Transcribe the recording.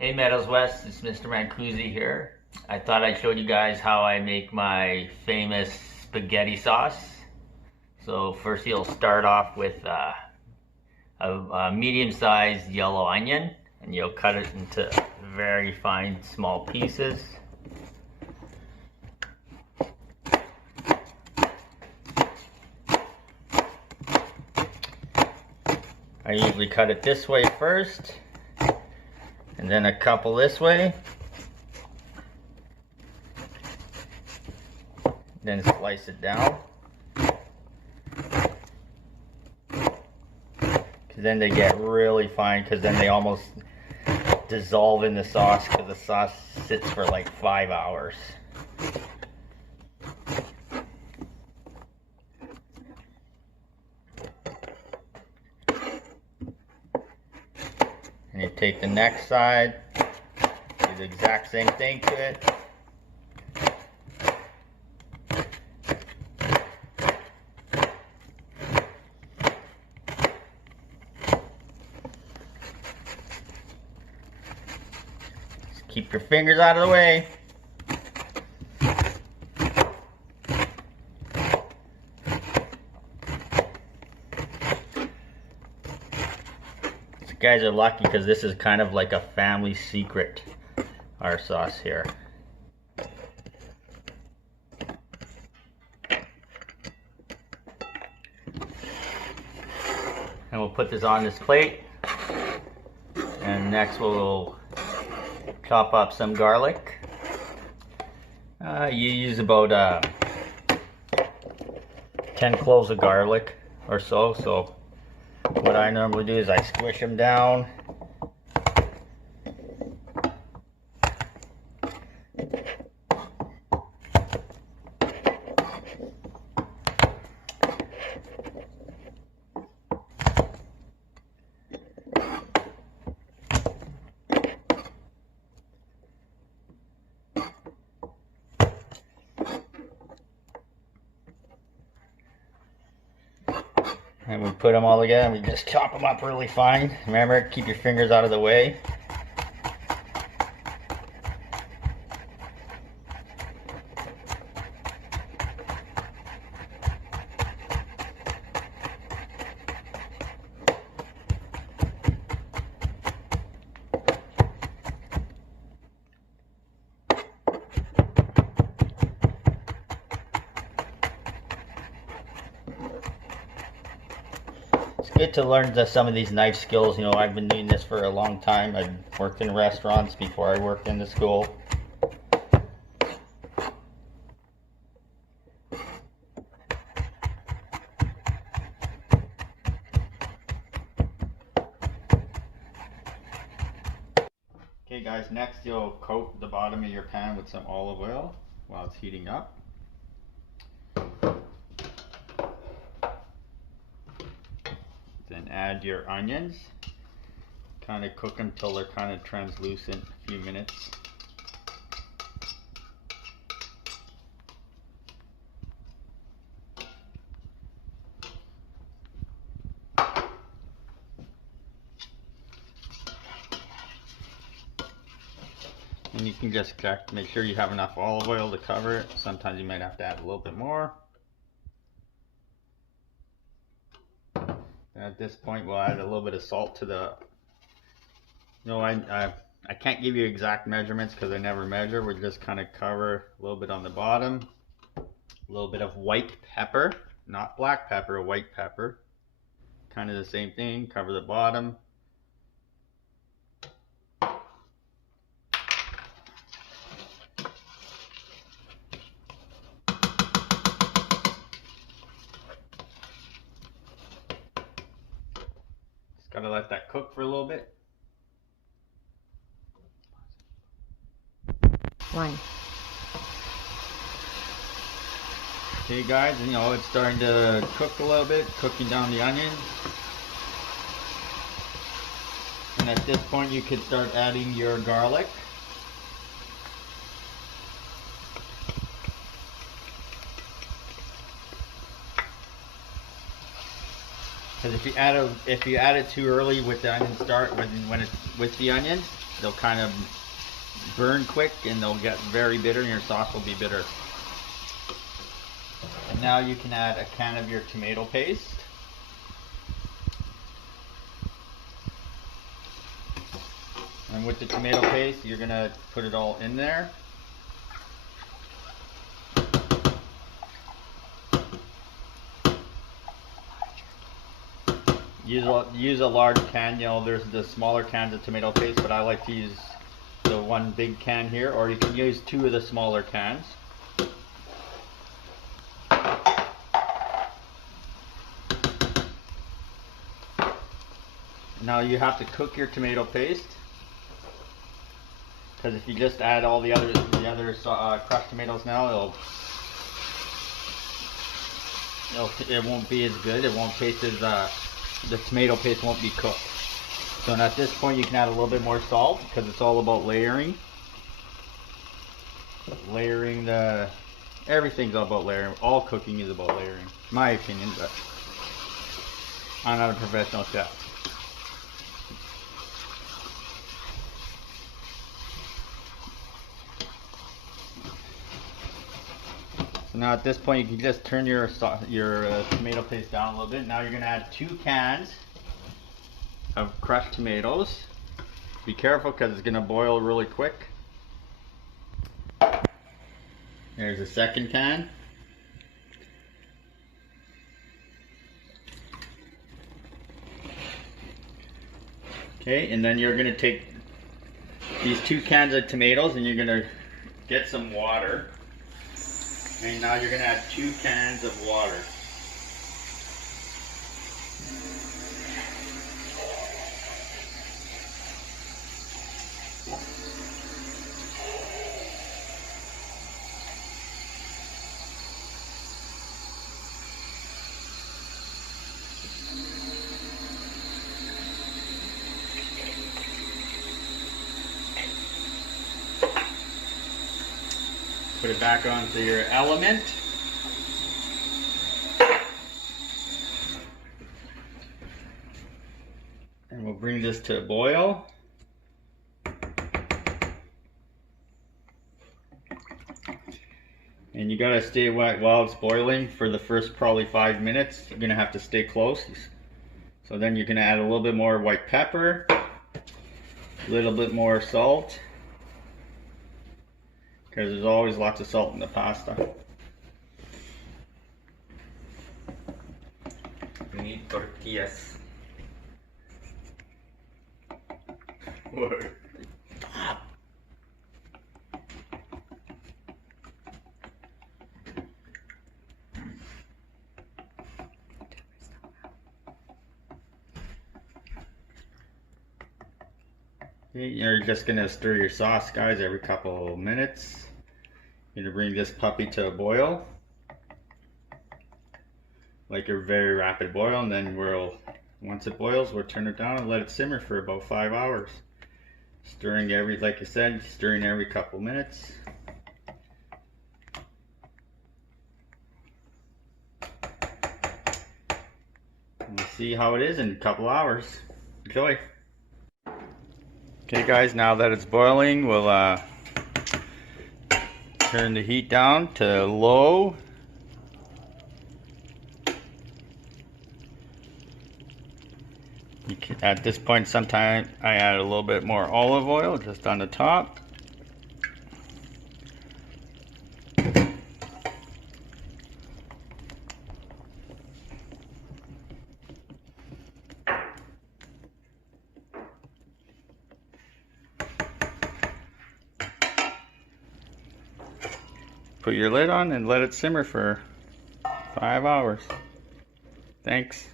Hey Meadows West, it's Mr. Mancusi here. I thought I'd show you guys how I make my famous spaghetti sauce. So first you'll start off with a medium-sized yellow onion, and you'll cut it into very fine small pieces. I usually cut it this way first, and then a couple this way, then slice it down, because then they get really fine, because then they almost dissolve in the sauce, because the sauce sits for like 5 hours. And you take the next side, do the exact same thing to it. Just keep your fingers out of the way. You guys are lucky because this is kind of like a family secret, our sauce here. And we'll put this on this plate, and next we'll chop up some garlic. You use about 10 cloves of garlic or so. So what I normally do is I squish them down. And we put them all together and we just chop them up really fine. Remember, keep your fingers out of the way. It's good to learn some of these knife skills. You know, I've been doing this for a long time. I've worked in restaurants before I worked in the school. Okay guys, next you'll coat the bottom of your pan with some olive oil while it's heating up. Then add your onions. Kind of cook them till they're kind of translucent, a few minutes. And you can just check, make sure you have enough olive oil to cover it. Sometimes you might have to add a little bit more. At this point, we'll add a little bit of salt to the. No, I can't give you exact measurements because I never measure. We just kind of cover a little bit on the bottom. A little bit of white pepper, not black pepper, white pepper. Kind of the same thing. Cover the bottom. Gotta let that cook for a little bit. One. Okay guys, you know, it's starting to cook a little bit, cooking down the onion. And at this point you can start adding your garlic. Because if you add it too early with the onion with the onions, they'll kind of burn quick and they'll get very bitter and your sauce will be bitter. And now you can add a can of your tomato paste. And with the tomato paste, you're gonna put it all in there. Use a large can. You know, there's the smaller cans of tomato paste, but I like to use the one big can here, or you can use 2 of the smaller cans. Now you have to cook your tomato paste, because if you just add all the other crushed tomatoes now, it won't be as good. It won't taste as the tomato paste won't be cooked. So at this point you can add a little bit more salt, because it's all about layering. Everything's all about layering. All cooking is about layering, in my opinion, but I'm not a professional chef. So now at this point you can just turn your tomato paste down a little bit. Now you're going to add 2 cans of crushed tomatoes. Be careful because it's going to boil really quick. There's a second can. Okay, and then you're going to take these 2 cans of tomatoes and you're going to get some water. And now you're going to add 2 cans of water. Put it back onto your element. And we'll bring this to a boil. And you gotta stay while it's boiling for the first probably 5 minutes. You're gonna have to stay close. So then you're gonna add a little bit more white pepper, a little bit more salt, because there's always lots of salt in the pasta. We need tortillas. Stop. You're just gonna stir your sauce, guys, every couple of minutes. You're gonna bring this puppy to a boil, like a very rapid boil, and then once it boils, we'll turn it down and let it simmer for about 5 hours. Stirring like I said, stirring every couple of minutes. And we'll see how it is in a couple hours. Enjoy. Okay guys, now that it's boiling, we'll turn the heat down to low. At this point, sometimes I add a little bit more olive oil just on the top. Put your lid on and let it simmer for 5 hours. Thanks.